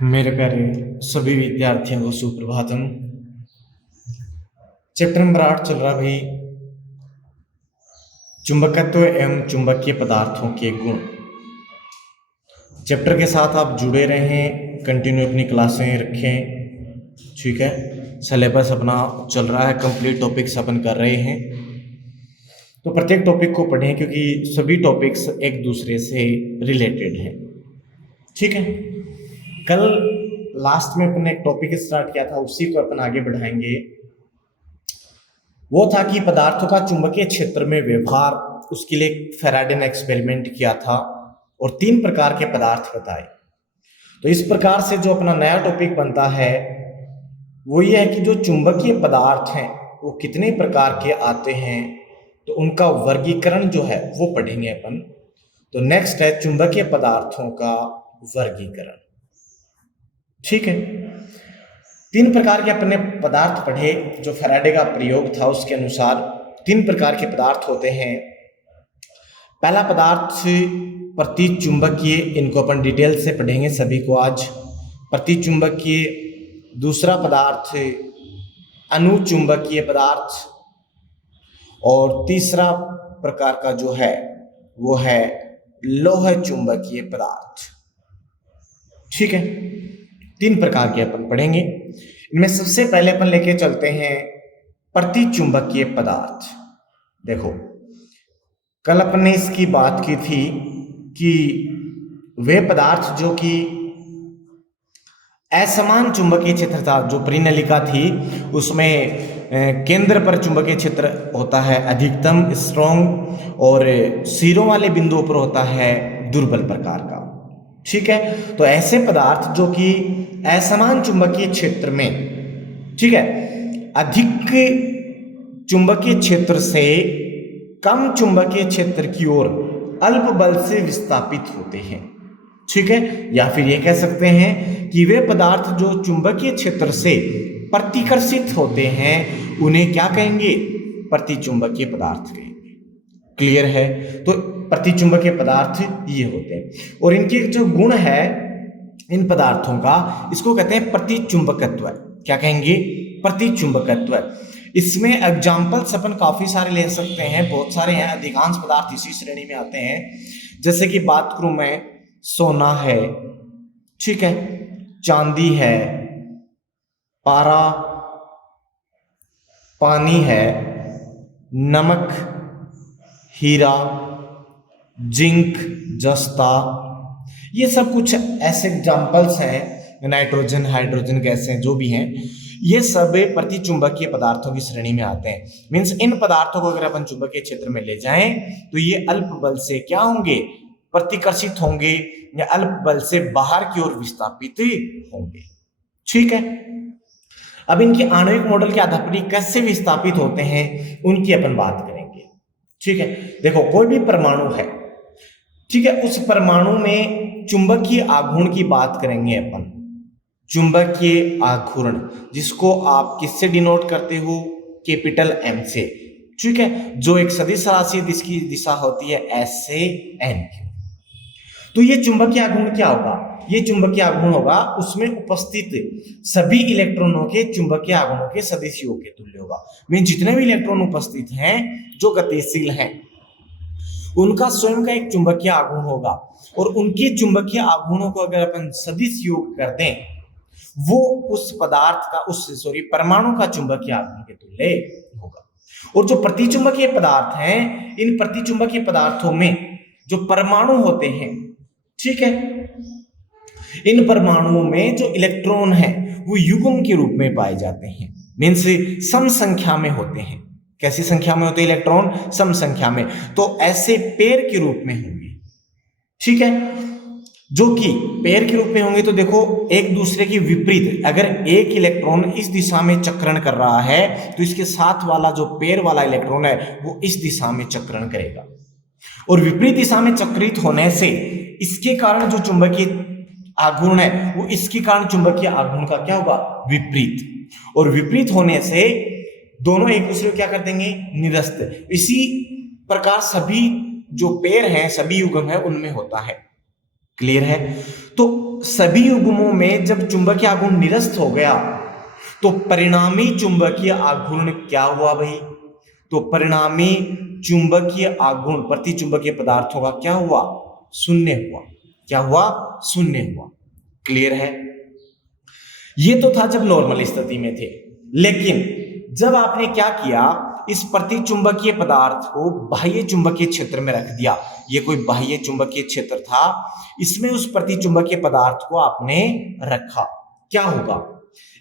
मेरे प्यारे सभी विद्यार्थियों को सुप्रभातम। चैप्टर नंबर 8 चल रहा भाई, चुंबकत्व एवं चुंबकीय पदार्थों के गुण। चैप्टर के साथ आप जुड़े रहें, कंटिन्यू अपनी क्लासें रखें, ठीक है। सिलेबस अपना चल रहा है, कंप्लीट टॉपिक्स अपन कर रहे हैं, तो प्रत्येक टॉपिक को पढ़ें क्योंकि सभी टॉपिक्स एक दूसरे से रिलेटेड हैं, ठीक है। कल लास्ट में अपन ने एक टॉपिक स्टार्ट किया था, उसी को अपन आगे बढ़ाएंगे। वो था कि पदार्थों का चुंबकीय क्षेत्र में व्यवहार, उसके लिए फैराडे ने एक्सपेरिमेंट किया था और 3 प्रकार के पदार्थ बताए। तो इस प्रकार से जो अपना नया टॉपिक बनता है वो ये है कि जो चुंबकीय पदार्थ हैं वो कितने प्रकार के आते हैं, तो उनका वर्गीकरण जो है वो पढ़ेंगे अपन। तो नेक्स्ट है चुंबकीय पदार्थों का वर्गीकरण, ठीक है। 3 प्रकार के अपने पदार्थ पढ़े, जो फैराडे का प्रयोग था उसके अनुसार 3 प्रकार के पदार्थ होते हैं। पहला पदार्थ प्रतिचुंबकीय, इनको अपन डिटेल से पढ़ेंगे सभी को आज, प्रतिचुंबकीय। दूसरा पदार्थ अनुचुंबकीय पदार्थ, और तीसरा प्रकार का जो है वो है लोह चुंबकीय पदार्थ, ठीक है। 3 प्रकार के अपन पढ़ेंगे। इनमें सबसे पहले अपन लेके चलते हैं प्रतिचुंबकीय पदार्थ। देखो, कल अपन ने इसकी बात की थी कि वे पदार्थ जो कि असमान चुंबकीय क्षेत्र था, जो परिनलिका थी उसमें केंद्र पर चुंबकीय क्षेत्र होता है अधिकतम स्ट्रॉन्ग, और सिरों वाले बिंदुओं पर होता है दुर्बल प्रकार का, ठीक है। तो ऐसे पदार्थ जो कि असमान चुंबकीय क्षेत्र में, ठीक है, अधिक चुंबकीय क्षेत्र से कम चुंबकीय क्षेत्र की ओर अल्प बल से विस्थापित होते हैं, ठीक है। या फिर ये कह सकते हैं कि वे पदार्थ जो चुंबकीय क्षेत्र से प्रतिकर्षित होते हैं उन्हें क्या कहेंगे, प्रतिचुंबकीय पदार्थ कहेंगे। क्लियर है। तो प्रतिचुंबकीय पदार्थ ये होते हैं, और इनके जो गुण है इन पदार्थों का, इसको कहते हैं प्रतिचुंबकत्व। क्या कहेंगे, प्रतिचुंबकत्व। इसमें एग्जाम्पल्स अपन काफी सारे ले सकते हैं, बहुत सारे हैं, अधिकांश पदार्थ इसी श्रेणी में आते हैं। जैसे कि बात करूं मैं, सोना है, ठीक है, चांदी है, पारा, पानी है, नमक, हीरा, जिंक, जस्ता, ये सब कुछ ऐसे एग्जाम्पल्स हैं। नाइट्रोजन, हाइड्रोजन गैसें जो भी हैं, ये सब प्रतिचुंबकीय पदार्थों की श्रेणी में आते हैं। मीन्स इन पदार्थों को अगर अपन चुंबकीय क्षेत्र में ले जाएं तो ये अल्प बल से क्या होंगे, प्रतिकर्षित होंगे, या अल्प बल से बाहर की ओर विस्थापित होंगे, ठीक है। अब इनके आणविक मॉडल के आधार पर कैसे विस्थापित होते हैं उनकी अपन बात करेंगे, ठीक है। देखो, कोई भी परमाणु है, ठीक है, उस परमाणु में चुंबकीय आघूर्ण की बात करेंगे अपन। चुंबकीय आघूर्ण, जिसको आप किससे डिनोट करते हो, कैपिटल एम से, ठीक है, जो एक सदिश राशि जिसकी दिशा होती है एस से एन की। तो ये चुंबकीय आघूर्ण क्या होगा, ये चुंबकीय आघूर्ण होगा उसमें उपस्थित सभी इलेक्ट्रॉनों के चुंबकीय आघूर्णों के सदिश योग के तुल्य होगा। मीन जितने भी इलेक्ट्रॉन उपस्थित हैं जो गतिशील हैं उनका स्वयं का एक चुंबकीय आघूर्ण होगा, और उनके चुंबकीय आघूर्णों को अगर अपन सदिश योग कर दें, वो उस पदार्थ का, परमाणु का चुंबकीय आघूर्ण के तुल्य होगा। और जो प्रतिचुंबकीय पदार्थ हैं, इन प्रतिचुंबकीय पदार्थों में जो परमाणु होते हैं, ठीक है, इन परमाणुओं में जो इलेक्ट्रॉन है वो युग्म के रूप में पाए जाते हैं। मीन्स सम संख्या में होते हैं। कैसी संख्या में होते हैं इलेक्ट्रॉन, सम संख्या में। तो ऐसे पेयर के रूप में होंगे, ठीक है, जो कि पेयर के रूप में होंगे। तो देखो, एक दूसरे के विपरीत, अगर एक इलेक्ट्रॉन इस दिशा में चक्रण कर रहा है तो इसके साथ वाला जो पेयर वाला इलेक्ट्रॉन है वो इस दिशा में चक्रण करेगा, और विपरीत दिशा में चक्रित होने से इसके कारण जो चुंबकीय आघूर्ण है वो इसके कारण चुंबकीय आघूर्ण का क्या होगा, विपरीत। और विपरीत होने से दोनों एक दूसरे को क्या कर देंगे, निरस्त। इसी प्रकार सभी जो पेयर हैं, सभी युग्म है, उनमें होता है। क्लियर है। तो सभी युग्मों में जब चुंबकीय आघूर्ण निरस्त हो गया तो परिणामी चुंबकीय आघूर्ण क्या हुआ भाई? तो परिणामी चुंबकीय आघूर्ण प्रति चुंबकीय पदार्थों का क्या हुआ? शून्य हुआ। क्या हुआ? शून्य हुआ। क्लियर है? ये तो था जब नॉर्मल स्थिति में थे, लेकिन जब आपने क्या किया, इस प्रति चुंबकीय पदार्थ को बाह्य चुंबकीय क्षेत्र में रख दिया, ये कोई बाह्य चुंबकीय क्षेत्र था, इसमें उस प्रति चुंबकीय पदार्थ को आपने रखा, क्या होगा?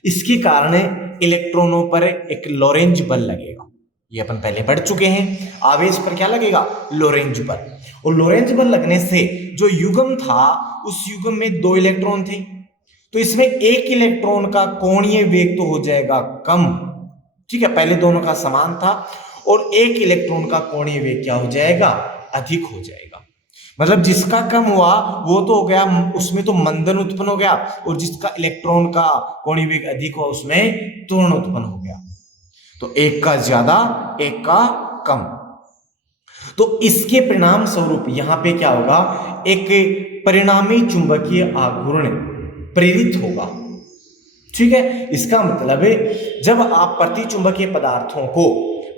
इसके कारण इलेक्ट्रॉनों पर एक लोरेंज बल लगेगा। ये अपन पहले पढ़ चुके हैं। आवेश पर क्या लगेगा? लोरेंज बल। और लोरेंज बल लगने से जो युग्म था उस युग्म में 2 इलेक्ट्रॉन थे, तो इसमें एक इलेक्ट्रॉन का कोणीय वेग तो हो जाएगा कम, ठीक है, पहले दोनों का समान था, और एक इलेक्ट्रॉन का कोणीय वेग क्या हो जाएगा? अधिक हो जाएगा। मतलब जिसका कम हुआ वो तो हो गया, उसमें तो मंदन उत्पन्न हो गया, और जिसका इलेक्ट्रॉन का कोणीय वेग अधिक हुआ उसमें त्वरण उत्पन्न हो गया। तो एक का ज्यादा, एक का कम। तो इसके परिणाम स्वरूप यहां पे क्या होगा? एक परिणामी चुंबकीय आघूर्ण प्रेरित होगा। ठीक है, इसका मतलब है जब आप प्रति चुंबकीय पदार्थों को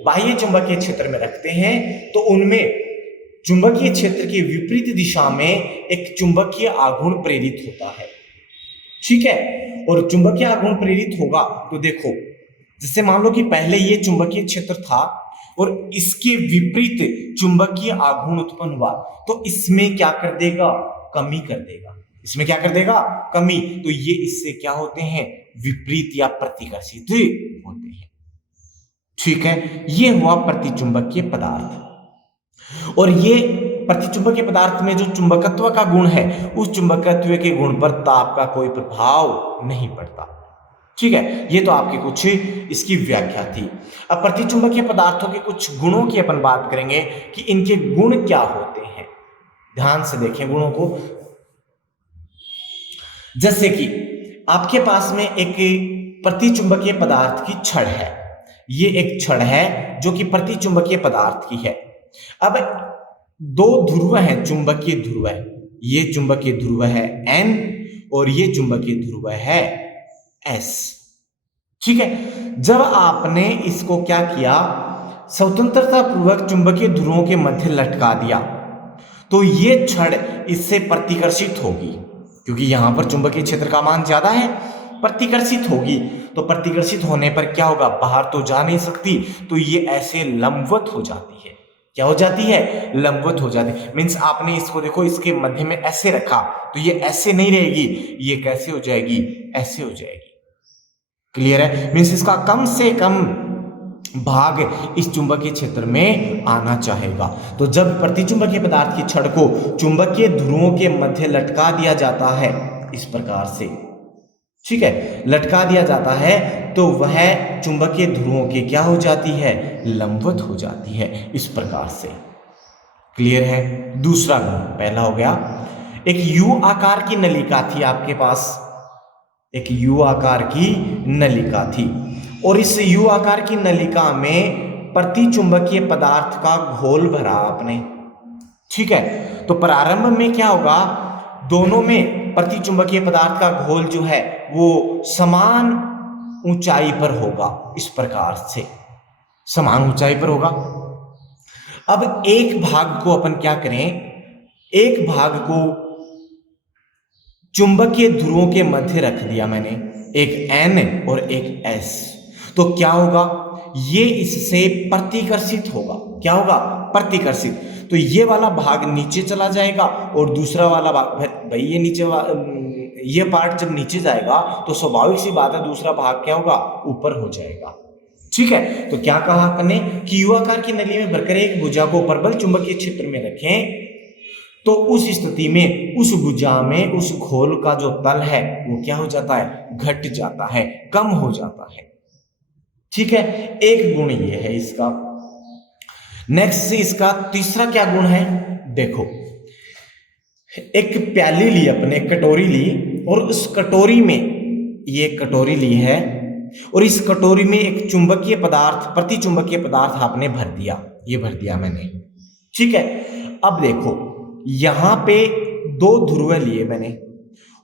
बाह्य चुंबकीय क्षेत्र में रखते हैं तो उनमें चुंबकीय क्षेत्र की विपरीत दिशा में एक चुंबकीय आघूर्ण प्रेरित होता है। ठीक है, और चुंबकीय आघूर्ण प्रेरित होगा तो देखो, जैसे मान लो कि पहले ये चुंबकीय क्षेत्र था और इसके विपरीत चुंबकीय आघूर्ण उत्पन्न हुआ, तो इसमें क्या कर देगा? कमी कर देगा। इसमें क्या कर देगा? कमी। तो ये इससे क्या होते हैं? विपरीत या प्रतिकर्षित होते हैं। ठीक है, ये हुआ प्रतिचुंबकीय पदार्थ। और ये प्रतिचुंबकीय पदार्थ में जो चुंबकत्व का गुण है, उस चुंबकत्व के गुण पर ताप का कोई प्रभाव नहीं पड़ता। ठीक है, ये तो आपकी कुछ इसकी व्याख्या थी। अब प्रतिचुंबकीय पदार्थों के कुछ गुणों की अपन बात करेंगे कि इनके गुण क्या होते हैं। ध्यान से देखें गुणों को। जैसे कि आपके पास में एक प्रतिचुंबकीय पदार्थ की छड़ है, ये एक छड़ है जो कि प्रतिचुंबकीय पदार्थ की है। अब 2 ध्रुव हैं, चुंबकीय ध्रुव है, ये चुंबकीय ध्रुव है N और ये चुंबकीय ध्रुव है S। ठीक है, जब आपने इसको क्या किया, स्वतंत्रता पूर्वक चुंबकीय ध्रुवों के मध्य लटका दिया, तो ये छड़ इससे प्रतिकर्षित होगी, क्योंकि यहां पर चुंबकीय क्षेत्र का मान ज्यादा है, प्रतिकर्षित होगी। तो प्रतिकर्षित होने पर क्या होगा? बाहर तो जा नहीं सकती, तो ये ऐसे लंबवत हो जाती है। क्या हो जाती है? लंबवत हो जाती है। मीन्स आपने इसको देखो, इसके मध्य में ऐसे रखा, तो ये ऐसे नहीं रहेगी, ये कैसे हो जाएगी? ऐसे हो जाएगी। क्लियर है? मीन्स इसका कम से कम भाग इस चुंबकीय क्षेत्र में आना चाहेगा। तो जब प्रतिचुंबकीय पदार्थ की छड़ को चुंबकीय ध्रुवों के मध्य लटका दिया जाता है इस प्रकार से, ठीक है, लटका दिया जाता है, तो वह चुंबकीय ध्रुवों के क्या हो जाती है? लंबवत हो जाती है, इस प्रकार से। क्लियर है? दूसरा गुण, पहला हो गया, एक यू आकार की नलिका थी आपके पास, एक यू आकार की नलिका थी, और इस यू आकार की नलिका में प्रतिचुंबकीय पदार्थ का घोल भरा आपने। ठीक है, तो प्रारंभ में क्या होगा? दोनों में प्रतिचुंबकीय पदार्थ का घोल जो है वो समान ऊंचाई पर होगा, इस प्रकार से समान ऊंचाई पर होगा। अब एक भाग को अपन क्या करें, एक भाग को चुंबकीय ध्रुवों के मध्य रख दिया मैंने, एक N और एक S, तो क्या होगा? ये इससे प्रतिकर्षित होगा। क्या होगा? प्रतिकर्षित। तो ये वाला भाग नीचे चला जाएगा और दूसरा वाला भाग, भाई ये नीचे ये पार्ट जब नीचे जाएगा तो स्वाभाविक सी बात है दूसरा भाग क्या होगा? ऊपर हो जाएगा। ठीक है, तो क्या कहा आपने कि यू आकार की नली में भरकर एक भुजा को प्रबल चुंबकीय क्षेत्र में रखें, तो उस स्थिति में उस भुजा में उस घोल का जो तल है वो क्या हो जाता है? घट जाता है, कम हो जाता है। ठीक है, एक गुण ये है इसका। नेक्स्ट से इसका तीसरा क्या गुण है? देखो, एक प्याली ली अपने, कटोरी ली, और उस कटोरी में, ये कटोरी ली है और इस कटोरी में एक चुंबकीय पदार्थ, प्रतिचुंबकीय पदार्थ आपने भर दिया, ये भर दिया मैंने। ठीक है, अब देखो यहां पे 2 ध्रुव लिए मैंने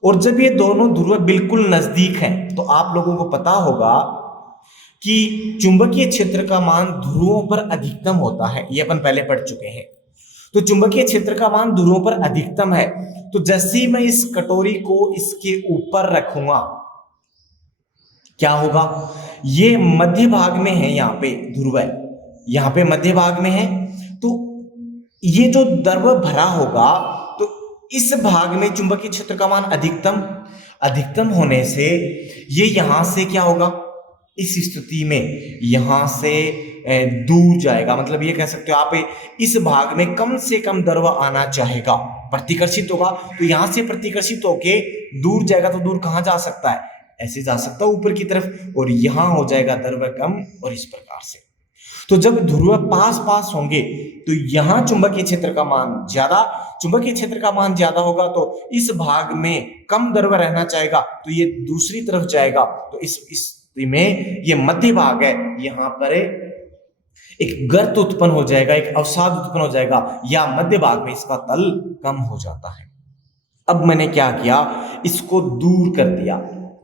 और जब ये दोनों ध्रुव बिल्कुल नजदीक हैं तो आप लोगों को पता होगा कि चुंबकीय क्षेत्र का मान ध्रुवों पर अधिकतम होता है, ये अपन पहले पढ़ चुके हैं। तो चुंबकीय क्षेत्र का मान ध्रुवों पर अधिकतम है, तो जैसे ही मैं इस कटोरी को इसके ऊपर रखूंगा क्या होगा, ये मध्य भाग में है, यहाँ पे ध्रुव है, यहाँ पे मध्य भाग में है, तो ये जो द्रव भरा होगा तो इस भाग में चुंबकीय क्षेत्र का मान अधिकतम होने से ये यहां से क्या होगा, इस स्थिति में यहां से दूर जाएगा। मतलब ये कह सकते हो आप, इस भाग में कम से कम द्रव आना चाहेगा, प्रतिकर्षित होगा, तो यहां से प्रतिकर्षित होके दूर जाएगा, तो दूर कहां जा सकता है, ऐसे जा सकता है ऊपर की तरफ, और यहां हो जाएगा द्रव कम, और इस प्रकार से। तो जब ध्रुव पास पास होंगे तो यहां चुंबकीय क्षेत्र का मान ज्यादा होगा, तो इस भाग में कम द्रव रहना चाहेगा, तो ये दूसरी तरफ जाएगा, तो इस स्थिति में ये मध्य भाग है, यहां पर एक गर्त उत्पन्न हो जाएगा, एक अवसाद उत्पन्न हो जाएगा, या मध्य भाग में इसका तल कम हो जाता है। अब मैंने क्या किया, इसको दूर कर दिया,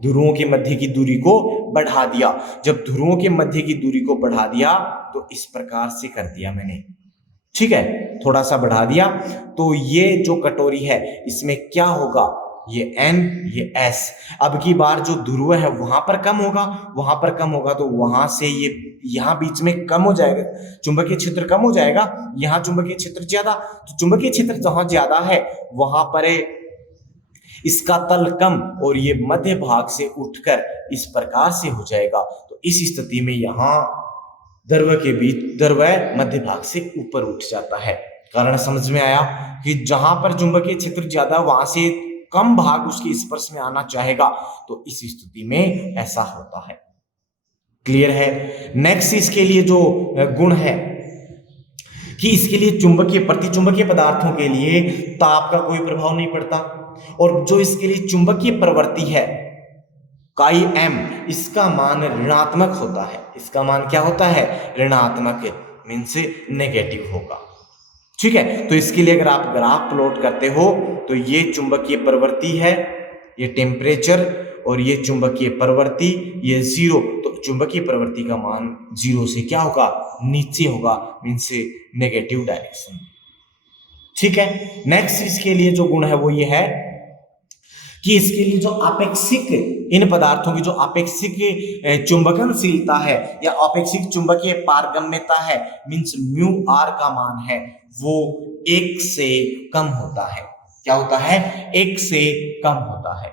ध्रुवों के मध्य की दूरी को बढ़ा दिया। जब ध्रुवों के मध्य की दूरी को बढ़ा दिया तो इस प्रकार से कर दिया मैंने, ठीक है, थोड़ा सा बढ़ा दिया, तो ये जो कटोरी है इसमें क्या होगा, ये N ये S, अब की बार जो ध्रुव है वहां पर कम होगा, तो वहां से ये यहां बीच में कम हो जाएगा, चुंबकीय क्षेत्र कम हो जाएगा, यहां चुंबकीय क्षेत्र ज्यादा, तो चुंबकीय क्षेत्र जहां ज्यादा है वहां पर इसका तल कम, और ये मध्य भाग से उठकर इस प्रकार से हो जाएगा। तो इस स्थिति में यहां द्रव के बीच द्रव मध्य भाग से ऊपर उठ जाता है। कारण समझ में आया कि जहां पर चुंबकीय क्षेत्र ज्यादा वहां से कम भाग उसके स्पर्श में आना चाहेगा, तो इस स्थिति में ऐसा होता है। क्लियर है। नेक्स्ट इसके लिए जो गुण है कि इसके लिए प्रतिचुंबकीय पदार्थों के लिए ताप का कोई प्रभाव नहीं पड़ता, और जो इसके लिए चुंबकीय प्रवृत्ति है काई m, इसका मान ऋणात्मक होता है। इसका मान क्या होता है, ऋणात्मक, मीन्स नेगेटिव होगा, ठीक है। तो इसके लिए अगर आप ग्राफ प्लॉट करते हो तो ये चुंबकीय प्रवृत्ति है, ये टेम्परेचर, और ये चुंबकीय प्रवृत्ति, ये 0, तो चुंबकीय प्रवृत्ति का मान 0 से क्या होगा, नीचे होगा, मीन्स नेगेटिव डायरेक्शन, ठीक है। नेक्स्ट इसके लिए जो गुण है वो ये है कि इसके लिए जो आपेक्षिक, इन पदार्थों की जो आपेक्षिक चुंबकनशीलता है या आपेक्षिक चुंबकीय पारगम्यता है, मीन्स म्यू आर का मान है, वो 1 से कम होता है। क्या होता है, 1 से कम होता है,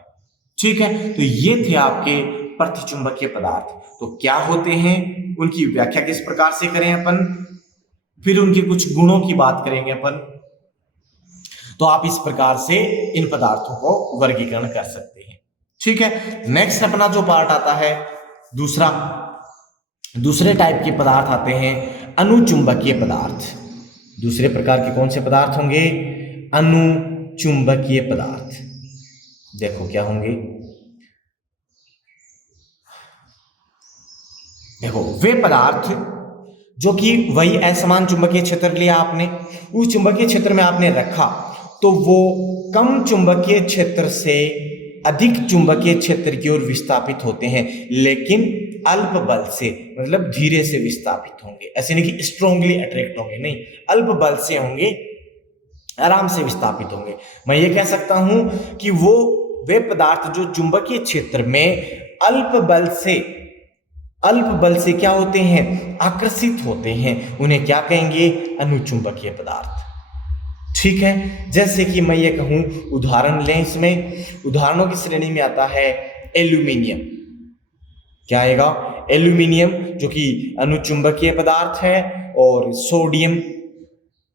ठीक है। तो ये थे आपके प्रतिचुंबकीय पदार्थ। तो क्या होते हैं, उनकी व्याख्या किस प्रकार से करें अपन, फिर उनके कुछ गुणों की बात करेंगे अपन। तो आप इस प्रकार से इन पदार्थों को वर्गीकरण कर सकते हैं, ठीक है। नेक्स्ट अपना जो पार्ट आता है दूसरे टाइप के पदार्थ आते हैं अनुचुंबकीय पदार्थ। दूसरे प्रकार के कौन से पदार्थ होंगे, अनुचुंबकीय पदार्थ। देखो क्या होंगे, देखो वे पदार्थ जो कि वही असमान चुंबकीय क्षेत्र लिया आपने, उस चुंबकीय क्षेत्र में आपने रखा, तो वो कम चुंबकीय क्षेत्र से अधिक चुंबकीय क्षेत्र की ओर विस्थापित होते हैं, लेकिन अल्प बल से, मतलब धीरे से विस्थापित होंगे। ऐसे नहीं कि स्ट्रांगली अट्रैक्ट होंगे, नहीं, अल्प बल से होंगे, आराम से विस्थापित होंगे। मैं ये कह सकता हूं कि वे पदार्थ जो चुंबकीय क्षेत्र में अल्प बल से क्या होते हैं, आकर्षित होते हैं, उन्हें क्या कहेंगे, अनुचुंबकीय पदार्थ, ठीक है। जैसे कि मैं ये कहूं, उदाहरण लें, इसमें उदाहरणों की श्रेणी में आता है एल्यूमिनियम। क्या आएगा, एल्यूमिनियम जो कि अनुचुंबकीय पदार्थ है, और सोडियम,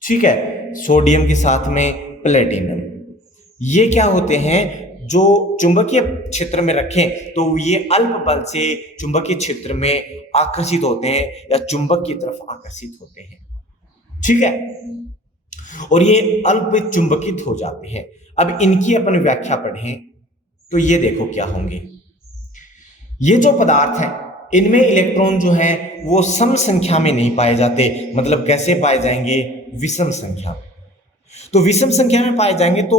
ठीक है, सोडियम के साथ में प्लेटिनम, ये क्या होते हैं, जो चुंबकीय क्षेत्र में रखें तो ये अल्प बल से चुंबकीय क्षेत्र में आकर्षित होते हैं या चुंबक की तरफ आकर्षित होते हैं, ठीक है, और ये अल्प चुंबकित हो जाते हैं। अब इनकी अपन व्याख्या पढ़ें तो ये देखो क्या होंगे। ये जो पदार्थ हैं इनमें इलेक्ट्रॉन जो हैं वो सम संख्या में नहीं पाए जाते। मतलब कैसे पाए जाएंगे, विषम संख्या में। तो विषम संख्या में पाए जाएंगे तो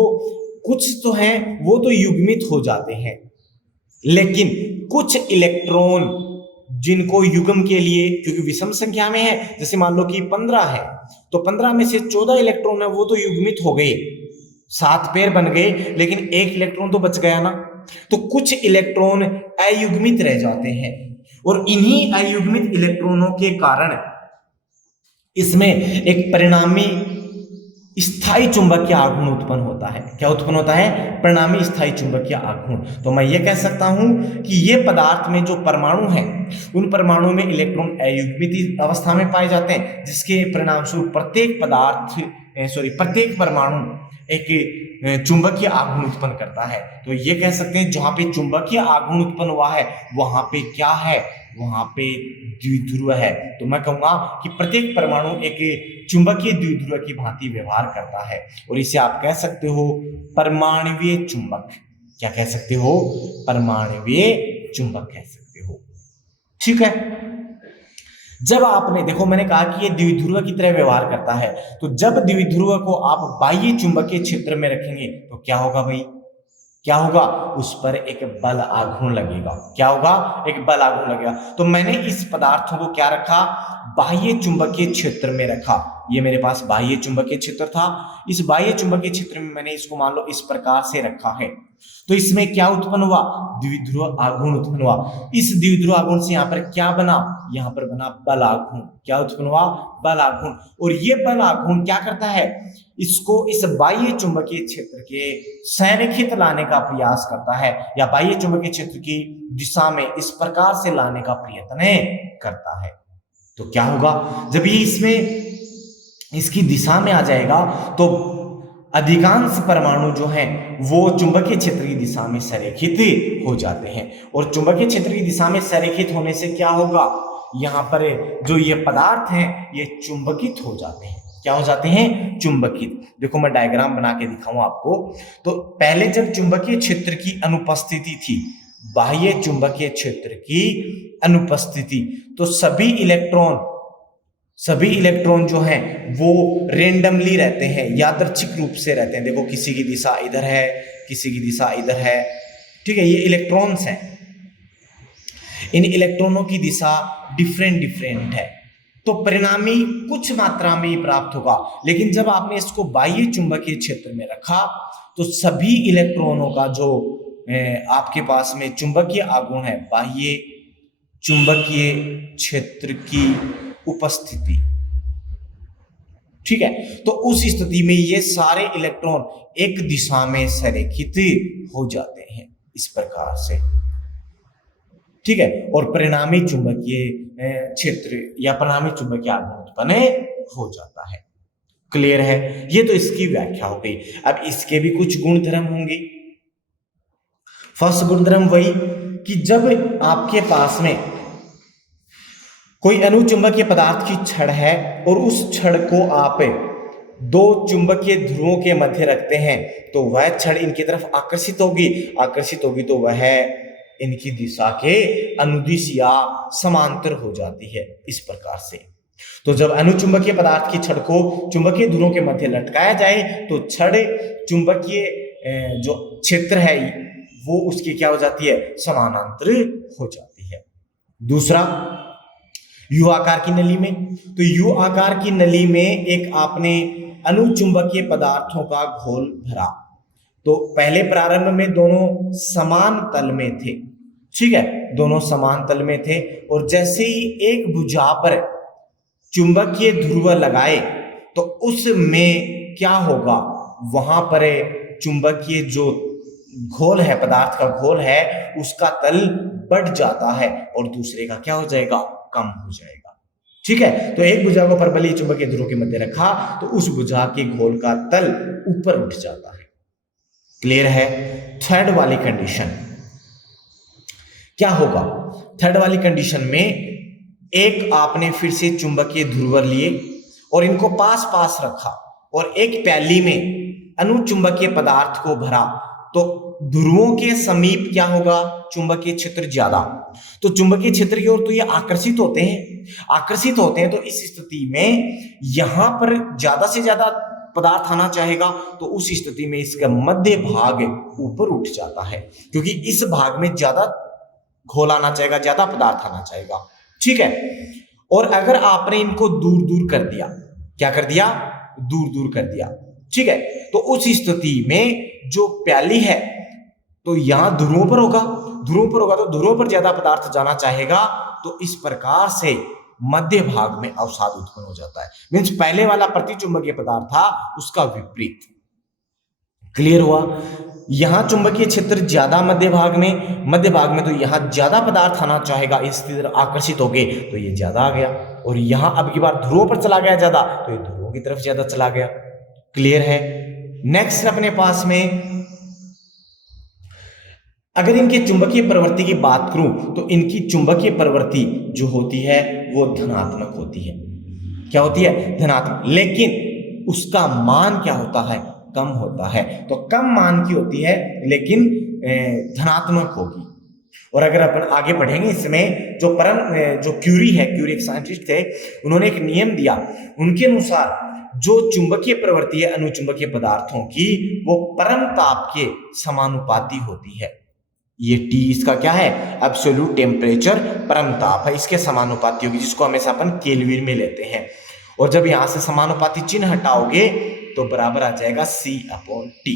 कुछ तो हैं वो तो युग्मित हो जाते हैं, लेकिन कुछ इलेक्ट्रॉन जिनको युग्म के लिए, क्योंकि विषम संख्या में है, जैसे मान लो कि 15 है तो 15 में से 14 इलेक्ट्रॉन है वो तो युग्मित हो गए, 7 पेयर बन गए, लेकिन एक इलेक्ट्रॉन तो बच गया ना। तो कुछ इलेक्ट्रॉन अयुग्मित रह जाते हैं और इन्हीं अयुग्मित इलेक्ट्रॉनों के कारण इसमें एक परिणामी स्थायी चुंबकीय आघूर्ण उत्पन्न होता है। क्या उत्पन्न होता है? परिणामी स्थायी चुंबकीय आघूर्ण। तो मैं ये कह सकता हूं कि ये पदार्थ में जो परमाणु हैं उन परमाणु में इलेक्ट्रॉन अयुग्मित अवस्था में पाए जाते हैं, जिसके परिणाम स्वरूप प्रत्येक परमाणु एक चुंबकीय आघूर्ण उत्पन्न करता है। तो ये कह सकते हैं जहां पे चुंबकीय आघूर्ण उत्पन्न हुआ है वहां पे क्या है? वहां पे द्विध्रुव है। तो मैं कहूंगा कि प्रत्येक परमाणु एक चुंबकीय द्विध्रुव की भांति व्यवहार करता है और इसे आप कह सकते हो परमाणुवीय चुंबक। क्या कह सकते हो? परमाणुवीय चुंबक कह सकते हो। ठीक है। जब आपने देखो, मैंने कहा कि ये द्विध्रुव की तरह व्यवहार करता है, तो जब द्विध्रुव को आप बाह्य चुंबकीय क्षेत्र में रखेंगे तो क्या होगा भाई? क्या होगा? उस पर एक बल आघूर्ण लगेगा। क्या होगा? एक बल आघूर्ण लगेगा। तो मैंने इस पदार्थों को क्या रखा? बाह्य चुंबकीय क्षेत्र में रखा। ये मेरे पास बाह्य चुंबकीय क्षेत्र था, इस बाह्य चुंबकीय क्षेत्र में मैंने इसको मान लो इस प्रकार से रखा है। तो इसमें क्या उत्पन्न हुआ? द्विध्रुव आघूर्ण उत्पन्न हुआ। इस द्विध्रुव आघूर्ण से यहाँ पर क्या बना? यहाँ पर बना बल आघूर्ण। क्या उत्पन्न हुआ? बल आघूर्ण। और ये बल आघूर्ण क्या करता है? इसको इस बाह्य चुंबकीय क्षेत्र के संरेखित लाने का प्रयास करता है, या बाह्य चुंबकीय क्षेत्र की दिशा में इस प्रकार से लाने का प्रयत्न करता है। तो क्या होगा? जब ये इसमें इसकी दिशा में आ जाएगा तो अधिकांश परमाणु जो हैं वो चुंबकीय क्षेत्र की दिशा में संरेखित हो जाते हैं, और चुंबकीय क्षेत्र की दिशा में संरेखित होने से क्या होगा? यहाँ पर जो ये पदार्थ हैं ये चुंबकित हो जाते हैं। क्या हो जाते हैं? चुंबकित। देखो मैं डायग्राम बना के दिखाऊं आपको। तो पहले जब चुंबकीय क्षेत्र की अनुपस्थिति थी, बाह्य चुंबकीय क्षेत्र की अनुपस्थिति, तो सभी इलेक्ट्रॉन जो हैं वो रेंडमली रहते हैं, यादृच्छिक रूप से रहते हैं। देखो किसी की दिशा इधर है, किसी की दिशा इधर है। ठीक है, ये इलेक्ट्रॉन्स हैं, इन इलेक्ट्रॉनों की दिशा डिफरेंट है, तो परिणामी कुछ मात्रा में ही प्राप्त होगा। लेकिन जब आपने इसको बाह्य चुंबकीय क्षेत्र में रखा तो सभी इलेक्ट्रॉनों का जो आपके पास में चुंबकीय आघूर्ण है, बाह्य चुंबकीय क्षेत्र की उपस्थिति, ठीक है, तो उस स्थिति में ये सारे इलेक्ट्रॉन एक दिशा में संरेखित हो जाते हैं इस प्रकार से। ठीक है, और परिणामी चुंबकीय क्षेत्र या परिणामी चुंबकीय आघूर्ण उत्पन्न हो जाता है। क्लियर है? ये तो इसकी व्याख्या हो गई। अब इसके भी कुछ गुणधर्म होंगे। फर्स्ट गुणधर्म वही कि जब आपके पास में कोई अनुचुंबकीय पदार्थ की छड़ है और उस छड़ को आप दो चुंबकीय ध्रुवों के मध्य रखते हैं तो वह छड़ इनकी तरफ आकर्षित होगी तो वह इनकी दिशा के अनुदिश या समांतर हो जाती है इस प्रकार से। तो जब अनुचुंबकीय पदार्थ की छड़ को चुंबकीय ध्रुवों के मध्य लटकाया जाए तो छड़ चुंबकीय जो क्षेत्र है वो उसकी क्या हो जाती है? समानांतर हो जाती है। दूसरा, यू आकार की नली में, तो यू आकार की नली में एक आपने अनुचुंबकीय पदार्थों का घोल भरा, तो पहले प्रारंभ में दोनों समान तल में थे। ठीक है, दोनों समान तल में थे, और जैसे ही एक भुजा पर चुंबकीय ध्रुव लगाए तो उसमें क्या होगा? वहां पर चुंबकीय जो घोल है, पदार्थ का घोल है, उसका तल बढ़ जाता है और दूसरे का क्या हो जाएगा? कम हो जाएगा। ठीक है, तो एक भुजा को परबलीय चुंबकीय ध्रुव के मध्य रखा तो उस भुजा के घोल का तल ऊपर उठ जाता है। क्लियर है? थर्ड वाली कंडीशन क्या होगा? थर्ड वाली कंडीशन में एक आपने फिर से चुंबकीय ध्रुव लिए और इनको पास पास रखा और एक प्याली में अनुचुंबकीय पदार्थ को भरा, तो ध्रुवों के समीप क्या होगा? चुंबकीय क्षेत्र ज्यादा, तो चुंबकीय क्षेत्र की ओर तो ये आकर्षित होते हैं। तो इस स्थिति में यहां पर ज्यादा से ज्यादा पदार्थ आना चाहेगा तो उस स्थिति में इसका मध्य भाग ऊपर उठ जाता है, क्योंकि इस भाग में ज्यादा घोल आना चाहेगा, ज्यादा पदार्थ आना चाहेगा। ठीक है, और अगर आपने इनको दूर दूर कर दिया, क्या कर दिया, दूर दूर कर दिया, ठीक है, तो उस स्थिति में जो प्याली है तो यहां ध्रुवों पर होगा, ध्रुवों पर होगा तो ध्रुवों पर ज्यादा पदार्थ जाना चाहेगा, तो इस प्रकार से मध्य भाग में अवसाद उत्पन्न हो जाता है। मींस पहले वाला प्रतिचुंबकीय पदार्थ था उसका विपरीत। क्लियर हुआ? यहां चुंबकीय क्षेत्र ज्यादा मध्य भाग में तो यहां ज्यादा पदार्थ आना चाहेगा, इस तरफ आकर्षित हो गए तो ये ज्यादा आ गया, और यहां अब की बार ध्रुवों पर चला गया ज्यादा तो ये ध्रुवों की तरफ ज्यादा चला गया। क्लियर है? नेक्स्ट अपने पास में अगर इनके चुंबकीय प्रवृत्ति की बात करूं तो इनकी चुंबकीय प्रवृत्ति जो होती है वो धनात्मक होती है। क्या होती है? धनात्मक। लेकिन उसका मान क्या होता है? कम होता है। तो कम मान की होती है लेकिन धनात्मक होगी। और अगर अपन आगे बढ़ेंगे इसमें जो क्यूरी एक साइंटिस्ट थे, उन्होंने एक नियम दिया, उनके अनुसार जो चुंबकीय प्रवृत्ति है अनुचुंबकीय पदार्थों की वो परम ताप के समानुपाती होती है। ये T इसका क्या है? एब्सोल्यूट टेम्परेचर, परम ताप है, इसके समानुपाती होगी, जिसको हमेशा अपन केल्विन में लेते हैं। और जब यहां से समानुपाती चिन्ह हटाओगे तो बराबर आ जाएगा C/T,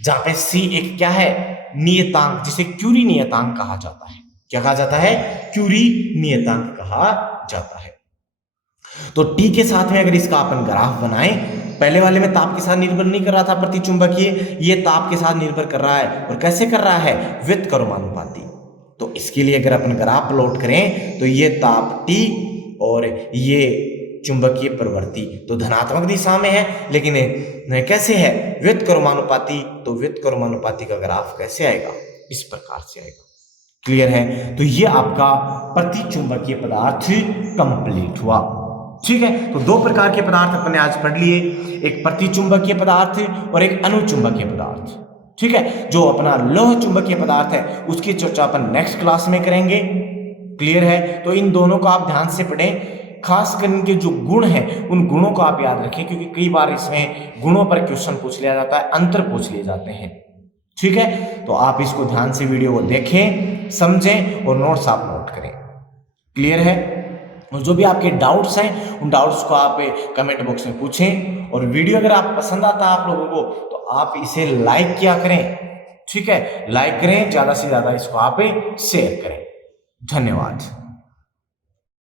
जहां पे C एक क्या है? नियतांक, जिसे क्यूरी नियतांक कहा जाता है। क्या कहा जाता है? क्यूरी नियतांक कहा जाता है। तो T के साथ में अगर इसका अपन ग्राफ बनाएं, पहले वाले में ताप के साथ निर्भर नहीं कर रहा था प्रतिचुंबकीय, ये ताप के साथ निर्भर कर रहा है। और कैसे कर रहा है? व्युत्क्रमानुपाती। तो इसके लिए अगर अपन ग्राफ प्लॉट करें तो ये ताप T और ये चुंबकीय प्रवृत्ति तो धनात्मक दिशा में है, लेकिन कैसे है? व्युत्क्रमानुपाती। तो व्युत्क्रमानुपाती का ग्राफ कैसे आएगा? इस प्रकार से आएगा। क्लियर है? तो ये आपका प्रतिचुंबकीय पदार्थ कंप्लीट हुआ। ठीक है, तो दो प्रकार के पदार्थ अपने आज पढ़ लिए, एक प्रतिचुंबकीय पदार्थ और एक अनुचुंबकीय पदार्थ। ठीक है, जो अपना लौह चुंबकीय पदार्थ है उसकी चर्चा अपन नेक्स्ट क्लास में करेंगे। क्लियर है? तो इन दोनों को आप ध्यान से पढ़ें, खास कर इनके जो गुण हैं उन गुणों को आप याद रखें, क्योंकि कई बार इसमें गुणों पर क्वेश्चन पूछ लिया जाता है, अंतर पूछ लिए जाते हैं। ठीक है, तो आप इसको ध्यान से वीडियो को देखें, समझें और नोट्स आप नोट करें। क्लियर है? और जो भी आपके डाउट्स हैं उन डाउट्स को आप कमेंट बॉक्स में पूछें। और वीडियो अगर आप पसंद आता है आप लोगों को तो आप इसे लाइक किया करें। ठीक है, लाइक करें, ज्यादा से ज्यादा इसको आप शेयर करें। धन्यवाद।